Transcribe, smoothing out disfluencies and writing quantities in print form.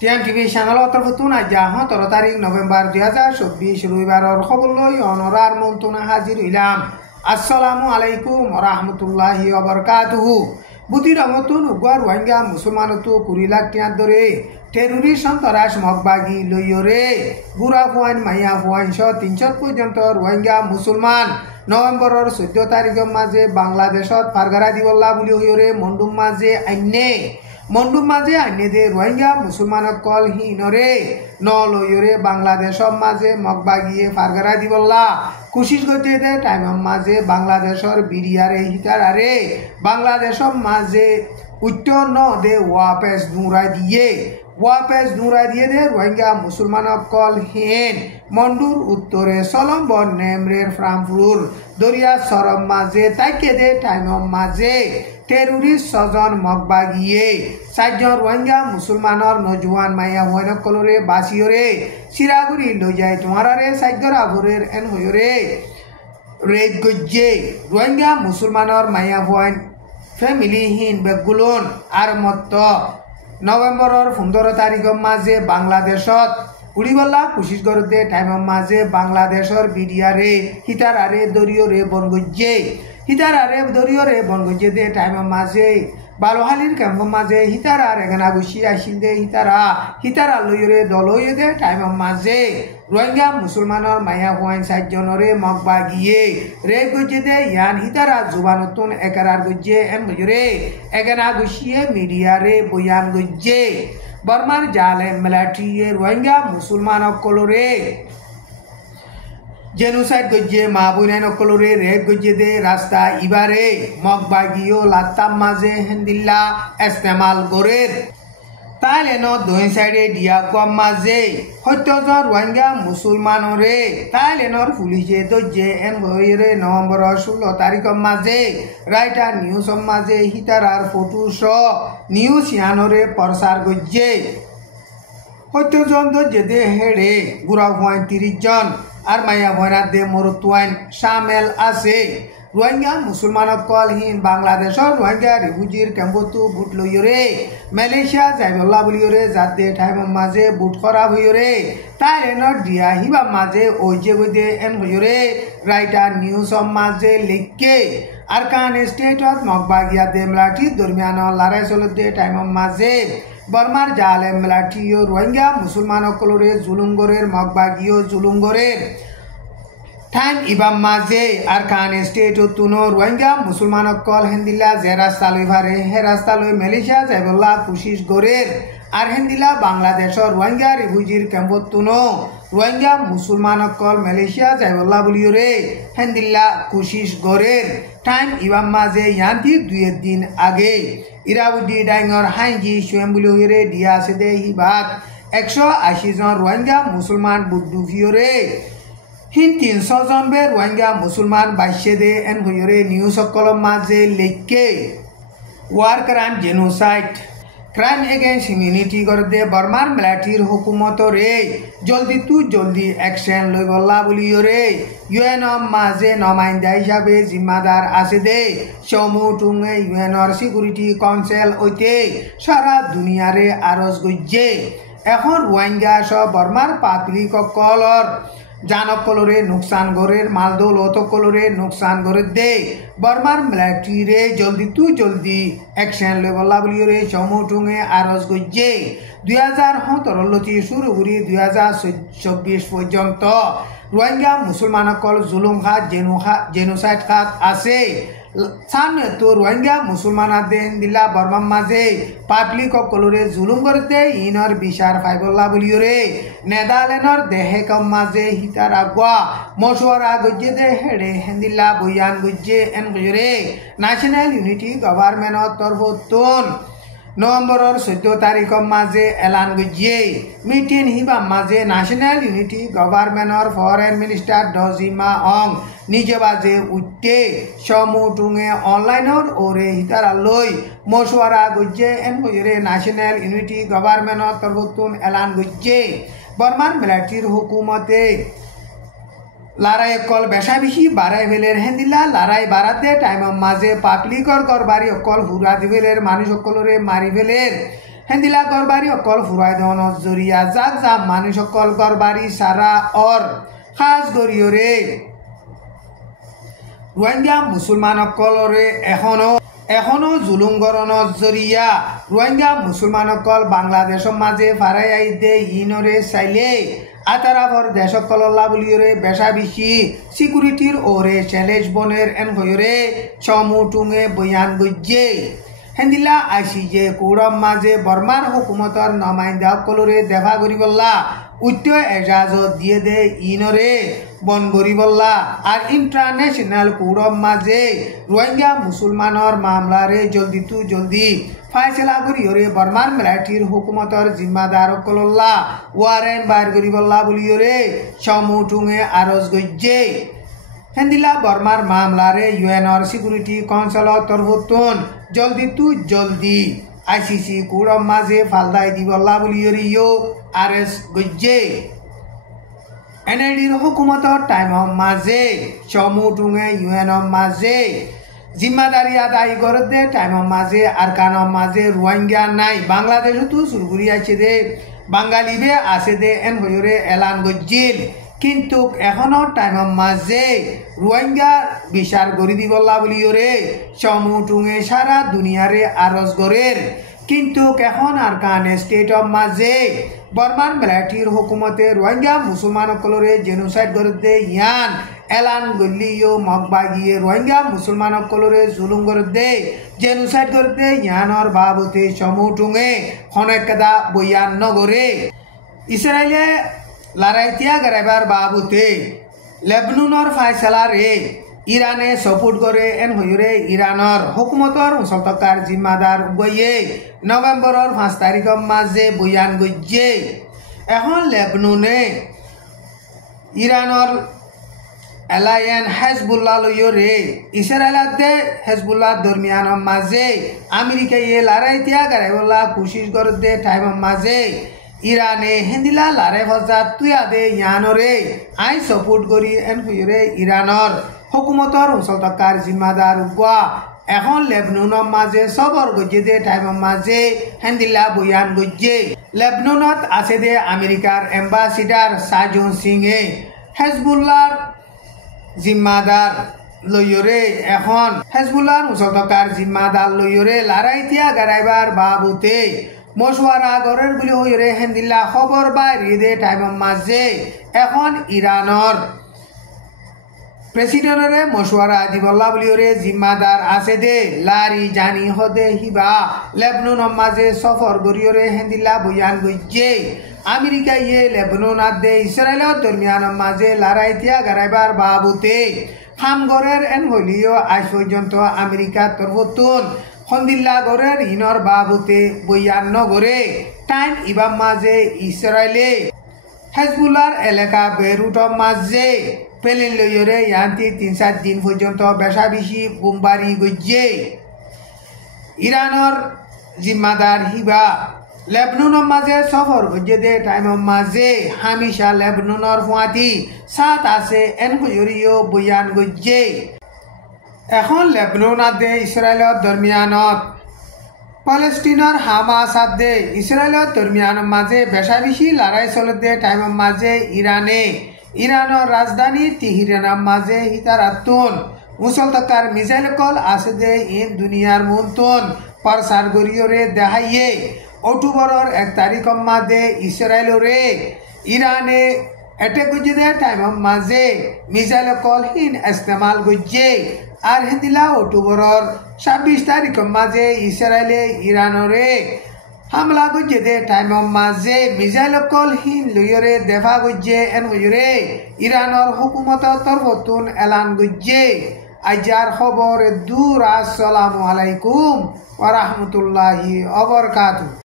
টিএমটিভি চ্যানেল অন্তর্ভুক্ত আজ 17 তারিখ নভেম্বর 2024 রবিবারের খবর লই অনরার মন্তুনা হাজির হইলাম। আসসালামু আলাইকুম রহমতুল্লাহি ওয়াবারাকাতুহু। বুতির আমতুন উগার রোহিঙ্গা মুসলমানতো 20 লাখ টিয়ার ধরে টেরোরিস্ট সন্ত্রাস মগবাগি লইয়রে বুড়া ফুয়াইন মাইয়া ফুয়াইন 300 পর্যন্ত রোহিঙ্গা মুসলমান নভেম্বরের 14 তারিখের মাঝে বাংলাদেশত ফারগারা দিবল্লা বলি হইরে মন্ডুম মাঝে আইনে দে রোহিঙ্গা মুসলমানক কল হিনরে ন লইরে বাংলাদেশর মাঝে মগবাগিয়ে ফারগারা দিবল্লা কোশিশ করতে দে টাইমের মাঝে বাংলাদেশর বিরিয়ারে হিতারারে বাংলাদেশর মাঝে উত্তর ন দে ওয়াপেস নুরা দিয়ে দে রোহিঙ্গা মুসলমানক কল হেন মন্ডুর উত্তরে সলম্বর নেমরের ফ্রামফুর দরিয়া সরম মাঝে তাইকে দে টাইমের মাঝে টেরোরিস্ট সজন মগবাগিয়ে 4 জন রোহিঙ্গা মুসলমানর নজওয়ান মাইয়া হইনক কলরে বাসিয়রে সিরাগুড়ি লই যায় তোমারারে 4 জন আবরের এন হইরে রেড গজ্জে রোহিঙ্গা মুসলমানর মাইয়া হইন ফ্যামিলি হিন বেগুলন আর মত নভেম্বরের 15 তারিখের মাঝে বাংলাদেশত উড়িবল্লা কোশিশ করতে টাইমের মাঝে বাংলাদেশর বিডিয়ারে হিতারারে দরিয়রে বনগজ্জে দে টাইমের মাঝে বালোহালির ক্যাম্পের মাঝে হিতারার এখানা গুছি আসিল দে হিতারা লইরে দলইয়ে দে টাইমের মাঝে রোহিঙ্গা মুসলমানর মাইয়া হুয়াইন 4 জনরে মগবাগিয়ে রে গজ্জে দে ইয়ান হিতারা জুবানতুন একারার গজ্জে এন গজরে এখানা গুছিয়ে মিডিয়ারে বয়ান গজ্জে বর্মার জালে মিলিটারি রোহিঙ্গা মুসলমানক কলরে জেনোসাইড গজ্জে মা বুইনাইন কলরে রেপ গজ্জে দে রাস্তা ইবারে মগবাগিও লাত্তাম মাঝে হেন্দিল্লা ইস্তেমাল গরের তাইলেন দোহিন সাইডে দিয়া কম মাঝে 70 জন রোহিঙ্গা মুসলমানরে তাইলেনর পুলিশে দজ্জে এন হইরে নভেম্বর 16 তারিখের মাঝে রাইটার নিউজ মাঝে হিতারার ফটো শ নিউজ ইয়ানরে প্রচার গজ্জে 70 জন দজ্জে দে হেড়ে গুড়া হুয়াইন 30 জন আর মাইয়া ভয়না দে মরুতুয়াইন সামেল আছে রোহিঙ্গা মুসলমানক কল হিন বাংলাদেশর রোহিঙ্গা রিফিউজির ক্যাম্পতো বুট লইরে মালয়েশিয়া যাইবল্লা বলিরে যাতে টাইমের মাঝে বুট খারাপ হইরে তাইলেনর দিয়া হিবা মাঝে ওইজে গদে এন হইরে রাইটার নিউজ মাঝে লিখকে আরকান স্টেটত মগবাগিয়া দে মিলিটারি দরমিয়ান লড়াই চলতে টাইমের মাঝে বর্মার জালে মিলিটারি রোহিঙ্গা মুসলমানক কলরে জুলুমগরের মগবাগিও জুলুমগরের টাইম ইবাম মাঝে আরকান স্টেট তুনো রোহিঙ্গা মুসলমানক কল হেন্দিল্লা যে রাস্তা লই ভারে হে রাস্তা লই মালয়েশিয়া যাইবল্লা কোশিশ গরের আর হেন্দিল্লা বাংলাদেশর রোহিঙ্গা রিফিউজির ক্যাম্পত তুনো রোহিঙ্গা মুসলমানক কল মালয়েশিয়া যাইবল্লা বলিওরে হেন্দিল্লা কোশিশ গরের টাইম ইবাম মাঝে ইয়ান্তি 2 দিন আগে ইরাবুদ্দি ডাইঙর হাইজি সোয়েম বলিওরে দিয়া আছে দে হিবাত 180 জন রোহিঙ্গা মুসলমান বুদ্ধু ফিওরে হিন 300 জন বে রোহিঙ্গা মুসলমান বাইশে দে এন হইরে নিউজ কলম মাঝে লিখকে war crime genocide crime against humanity করতে বর্মার মিলিটারির হুকুমত রে জলদি অ্যাকশন লইবল্লা বলিরে ইউএন মাঝে নমাইন্দা হিসাবে জিম্মাদার আছে দে সমুটুঙে ইউএনর সিকিউরিটি কাউন্সিল হইতে সারা দুনিয়ারে আরজ গজ্জে এখন রোহিঙ্গা সব বর্মার পাবলিক কলর জানক কলরে নুকসান গরের মালদৌলত কলরে নুকসান গরের দে বর্মার মিলিটারি রে জলদি অ্যাকশন লইবল্লা বলিরে সমুটুঙে আরজ গজ্জে 2017 লতি শুরু করি 2024 পর্যন্ত রোহিঙ্গা মুসলমানকল জুলুম খাত জেনোসাইড খাত আছে সামনে তো রোহিঙ্গা মুসলমানা দেন দিল্লা বর্মার মাঝে পাবলিক কলরে জুলুম করতে ইনর বিচার ফাইবল্লা বলিওরে নেদারল্যান্ডর দেহে কম মাঝে হিতার আগুয়া মশওয়ারা গজ্জে দে হেড়ে হেন্দিল্লা বয়ান গজ্জে এন গজরে ন্যাশনাল ইউনিটি গভর্নমেন্টর তরফতুন নভেম্বরের 14 তারিখের মাঝে এলান গজ্জে মিটিং হিবা মাঝে ন্যাশনাল ইউনিটি গভর্নমেন্টর ফরেন মিনিস্টার ডজিমা অং নিজে বাজে উঠতে সমুটুঙে অনলাইনর ওরে হিতারা লই মশওয়ারা গজ্জে এন হইরে ন্যাশনাল ইউনিটি গভর্নমেন্টর তরফতুন এলান গজ্জে বর্মার মিলিটারির হুকুমতে লড়াই অকল বেশা বেশি বাড়াই ফেলের হেন্দিল্লা লড়াই বাড়াতে টাইমের মাঝে পাবলিকর করবারি অকল হুরা দিবেলের মানুষ অকলরে মারি ফেলের হেন্দিলা গরবারি অকল ফুরাই দনৰ জৰিয়া যাক যা মানুষ অকল গৰবাৰি সাৰা অৰ খাস গৰিয়ৰে ৰোহিঙ্গা মুসলমান অকলৰে এখনো জুলুম গৰণৰ জৰিয়া ৰোহিঙ্গা মুসলমান অকল বাংলাদেশৰ মাঝে ফারাই আইদে ইনরে চাইলে আতারাভর দেশ অকলল্লা বুলিয়রে বেশা বেশি সিকিউরিটির ওরে চ্যালেঞ্জ বনের এন হয়রে চমুটুঙে বয়ান গজ্জে হেন্দিলা আইসি যে কৌরম মাঝে বর্মার হুকুমতর নমাইন্দা অকলরে দেখা করিবল্লা উচ্চ এজাজত দিয়ে দে ইনরে বন করিবল্লা আর ইন্টারন্যাশনাল কৌরম মাঝে রোহিঙ্গা মুসলমানর মামলারে জলদি তু জলদি ফাইসলা করিয়রে বর্মার মিলিটারির হুকুমতর জিম্মাদার অকলল্লা ওয়ারেন্ট বাইর করিবল্লা বলিয়রে চমুটুঙে আরজ গজ্জে হেন্দিলা বর্মার মামলারে ইউএনর সিকিউরিটি কাউন্সিলৰ তৰফতুন জলদি তু জলদি আইসিসি কৌৰম মাঝে ফালদাই দিবল্লা বলিয়ৰিও আৰএস গজ্জে এনএডিৰ হুকুমতৰ টাইমৰ মাঝে চমুটুঙে ইউএনৰ মাঝে জিম্মাদাৰি আদায় কৰতে টাইমৰ মাঝে আৰকানৰ মাঝে রোহিঙ্গা নাই বাংলাদেশতো সুরগুড়ি আছে দে বাঙালিবে আছে দে এন হয়রে এলান গজ্জিল কিন্তু এখনো টাইমৰ মাঝে ৰোহিঙ্গা বিচাৰ কৰে দিবল্লা বলিয়ৰে চমুটুঙে সাৰা দুনিয়াৰে আৰজ গৰেৰ কিন্তু এখন আৰকান স্টেটৰ মাঝে বর্মার মিলিটারির হুকুমতে রোহিঙ্গা মুসলমান অকলরে জেনোসাইড করতে ইয়ান এলান গল্লিও মগবাগিয়ে রোহিঙ্গা মুসলমান অকলরে জুলুম করতে জেনোসাইড করতে ইয়ানর বাবতে চমুটুঙে খনেকদা বয়ান নগরে ইসরায়েলে লড়াইতিয়া গরাইবার বাবতে লেবনুনৰ ফাইসলারে ইরানে সাপোর্ট করে এন হয়রে ইরানর হুকুমতর মুসলতকার জিম্মাদার বইয়ে নভেম্বরের 5 তারিখের মাঝে বয়ান গজ্জে এখন লেবনুনে ইরানর এলায়েন হেজবুল্লাহ লইরে ইসরায়েলাতে হেজবুল্লাহ দরমিয়ানের মাঝে আমেরিকায় লড়াইতিয়া গরাইবল্লা কোশিশ করতে টাইমের মাঝে ইরানে হেন্দিলা লারে ভজা তুয়া দে ইয়ানরে আই সাপোর্ট করি এন হইরে ইরানর হুকুমতর মুসলতকার জিম্মাদার উবা এখন লেবনুনের মাঝে সবর গজ্জে দে টাইমের মাঝে হেন্দিলা বয়ান গজ্জে লেবনুনত আছে দে আমেরিকার এম্বাসিডার সাজন সিংহে হেজবুল্লাহর জিম্মাদার লইরে এখন হেজবুল্লাহর মুসলতকার জিম্মাদার লইরে লড়াইতিয়া গরাইবার বাবুতে মশওয়ারা গরের বলি হইরে হেন্দিল্লা খবর বাইরে দে টাইমের মাঝে এখন ইরানর প্রেসিডেন্টরে মশওয়ারা দিবল্লা বলিরে জিম্মাদার আছে দে লারি জানি হদে হিবা লেবনুনের মাঝে সফর গরিয়রে হেন্দিল্লা বয়ান গজ্জে আমেরিকা ইয়ে লেবনুনাত দে ইসরায়েলের দরমিয়ানের মাঝে লড়াইতিয়া গরাইবার বাবুতে খামগরের এন হলিও আজ পর্যন্ত আমেরিকার তরফতুন হন্দিল্লা গরের ইনর বাবুতে বয়ান নগরে টাইম ইবাম মাঝে ইসরায়েলে হেজবুল্লাহর এলাকা বেরুটর মাঝে পেলেন লইরে ইয়ান্তি 3-4 দিন পর্যন্ত বেশা বেশি বোমবারি গজ্জে ইরানর জিম্মাদার হিবা লেবনুনের মাঝে সফর গজ্জে দে টাইমের মাঝে হামিশা লেবনুনের ফুয়াতি সাত আছে এন হইরিও বয়ান গজ্জে এখন লেবনুনাত দে ইসরায়েলের দরমিয়ানত পালেস্টিনের হামাস দে ইসরায়েলের দরমিয়ানের মাঝে বেশা বেশি লড়াই চলতে টাইমের মাঝে ইরানের রাজধানী তেহরানের মাঝে হিতারাতুন মুসলতকার মিসাইল কল আছে দে ইন দুনিয়ার মন্তন প্রচার গরিয়রে দেখাইয়ে অক্টোবরের 1 তারিখের মাঝে ইসরায়েলরে ইরানে অ্যাটাক গজ্জে দে টাইমের মাঝে মিসাইল কল হিন ইস্তেমাল গজ্জে আর হেন্দিলা অক্টোবরের 26 তারিখের মাঝে ইসরায়েলে ইরানরে হামলা গজ্জে দে টাইমের মাঝে মিসাইল কল হিন লইরে দেফা গজ্জে এন হইরে ইরানর হুকুমতর তরফতুন এলান গজ্জে আজার খবর দূর। আসসালামু আলাইকুম ওয়া রাহমাতুল্লাহি ওয়া বারাকাতুহু।